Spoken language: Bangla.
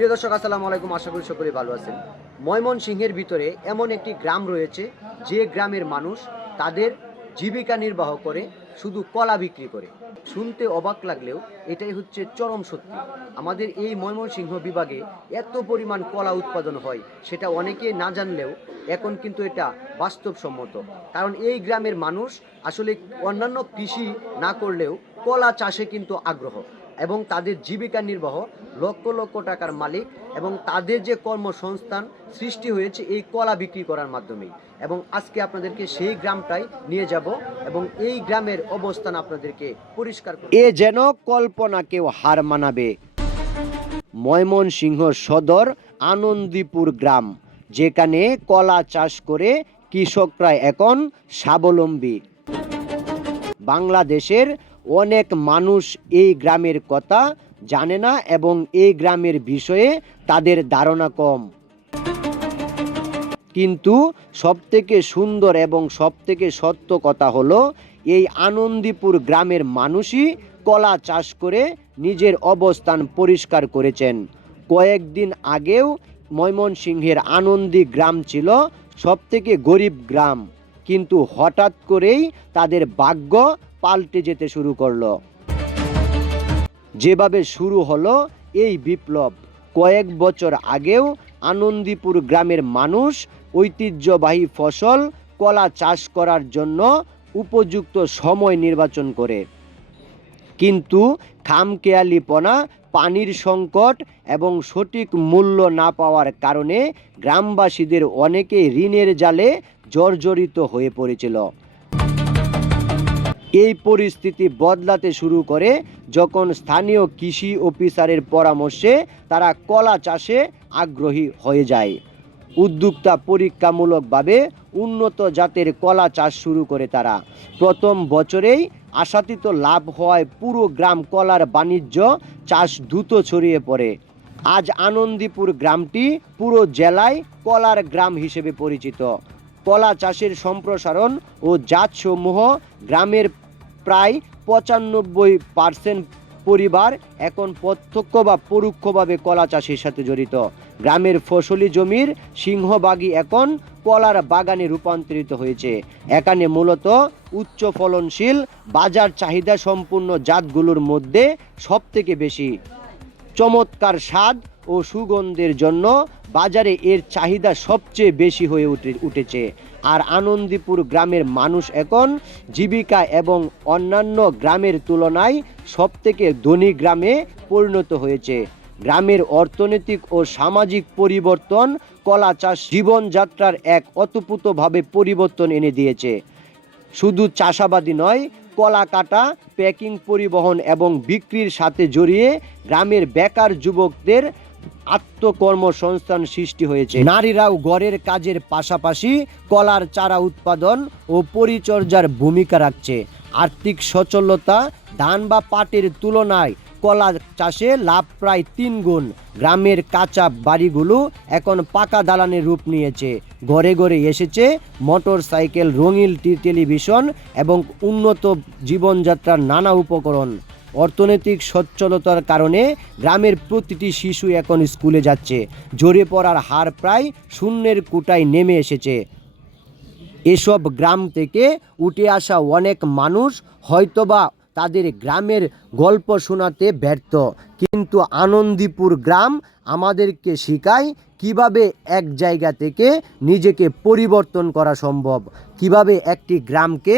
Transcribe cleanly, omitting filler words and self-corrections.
প্রিয় দর্শক, আসসালামু আলাইকুম। আশা করি সকলেই ভালো আছেন। ময়মনসিংহের ভিতরে এমন একটি গ্রাম রয়েছে, যে গ্রামের মানুষ তাদের জীবিকা নির্বাহ করে শুধু কলা বিক্রি করে। শুনতে অবাক লাগলেও এটাই হচ্ছে চরম সত্যি। আমাদের এই ময়মনসিংহ বিভাগে এত পরিমাণ কলা উৎপাদন হয়, সেটা অনেকে না জানলেও এখন কিন্তু এটা বাস্তবসম্মত। কারণ এই গ্রামের মানুষ আসলে অন্যান্য কৃষি না করলেও কলা চাষে কিন্তু আগ্রহ, এবং তাদের জীবিকা নির্বাহ লক্ষ লক্ষ টাকার মালিক, এবং তাদের যে কর্মসংস্থান সৃষ্টি হয়েছে এই কলা বিক্রি করার মাধ্যমেই। এবং আজকে আপনাদেরকে সেই গ্রামটাই নিয়ে যাব এবং এই গ্রামের অবস্থান আপনাদেরকে পরিষ্কার করব। এ যেন কল্পনাকেও হার মানাবে ময়মনসিংহ সদর আনন্দীপুর গ্রাম, যেখানে কলা চাষ করে কৃষকরা এখন স্বাবলম্বী। বাংলাদেশের অনেক মানুষ এই গ্রামের কথা জানে না এবং এই গ্রামের বিষয়ে তাদের ধারণা কম। কিন্তু সবথেকে সুন্দর এবং সবথেকে সত্য কথা হলো, এই আনন্দীপুর গ্রামের মানুষই কলা চাষ করে নিজের অবস্থান পরিষ্কার করেছেন। কয়েকদিন আগেও ময়মনসিংহের আনন্দী গ্রাম ছিল সবথেকে গরিব গ্রাম, কিন্তু হঠাৎ করেই তাদের ভাগ্য পাল্টে যেতে শুরু করলো। যেভাবে শুরু হলো এই বিপ্লব, কয়েক বছর আগেও আনন্দীপুর গ্রামের মানুষ ঐতিহ্যবাহী ফসল কলা চাষ করার জন্য উপযুক্ত সময় নির্বাচন করে, কিন্তু খামখেয়ালিপনা, পানির সংকট এবং সঠিক মূল্য না পাওয়ার কারণে গ্রামবাসীদের অনেকেই ঋণের জালে জর্জরিত হয়ে পড়েছিল। এই পরিস্থিতি বদলাতে শুরু করে যখন স্থানীয় কৃষি অফিসারের পরামর্শে তারা কলা চাষে আগ্রহী হয়ে যায়। উদ্যোক্তা পরীক্ষামূলকভাবে উন্নত জাতের কলা চাষ শুরু করে তারা। প্রথম বছরেই আশাতীত লাভ হওয়ায় পুরো গ্রাম কলার বাণিজ্য চাষ দ্রুত ছড়িয়ে পড়ে। আজ আনন্দীপুর গ্রামটি পুরো জেলায় কলার গ্রাম হিসেবে পরিচিত। কলা চাষের সম্প্রসারণ ও জাতসমূহ গ্রামের প্রায় 95% পরিবার এখন প্রত্যক্ষ বা পরোক্ষভাবে কলা চাষের সাথে জড়িত। গ্রামের ফসলি জমির সিংহভাগই এখন কলার বাগানে রূপান্তরিত হয়েছে। এখানে মূলত উচ্চ ফলনশীল, বাজার চাহিদা সম্পূর্ণ জাতগুলোর মধ্যে সবথেকে বেশি। চমৎকার স্বাদ ও সুগন্ধের জন্য বাজারে এর চাহিদা সবচেয়ে বেশি হয়ে উঠেছে। আর আনন্দীপুর গ্রামের মানুষ এখন জীবিকা এবং অন্যান্য গ্রামের তুলনায় সবথেকে ধনী গ্রামে পরিণত হয়েছে। গ্রামের অর্থনৈতিক ও সামাজিক পরিবর্তন কলা চাষ জীবনযাত্রার এক অতপ্রতভাবে পরিবর্তন এনে দিয়েছে। শুধু চাষাবাদী নয়, কলা কাটা, প্যাকিং, পরিবহন এবং বিক্রির সাথে জড়িয়ে গ্রামের বেকার যুবকদের আত্মকর্মসংস্থান সৃষ্টি হয়েছে। নারীরাও ঘরের কাজের পাশাপাশি কলার চারা উৎপাদন ও পরিচর্যার ভূমিকা রাখছে। আর্থিক সচ্ছলতা ধান বা পাটের তুলনায় কলা চাষে লাভ প্রায় 3 গুণ। গ্রামের কাঁচা বাড়িগুলো এখন পাকা দালানের রূপ নিয়েছে। ঘরে ঘরে এসেছে মোটর সাইকেল, রঙিন টেলিভিশন এবং উন্নত জীবনযাত্রার নানা উপকরণ। অর্থনৈতিক সচ্ছলতার কারণে গ্রামের প্রতিটি শিশু এখন স্কুলে যাচ্ছে। ঝরে পড়ার হার প্রায় শূন্যের কোটায় নেমে এসেছে। এসব গ্রাম থেকে উঠে আসা অনেক মানুষ হয়তোবা তাদের গ্রামের গল্প শোনাতে ব্যর্থ, কিন্তু আনন্দীপুর গ্রাম আমাদেরকে শেখায় কিভাবে এক জায়গা থেকে নিজেকে পরিবর্তন করা সম্ভব, কিভাবে একটি গ্রামকে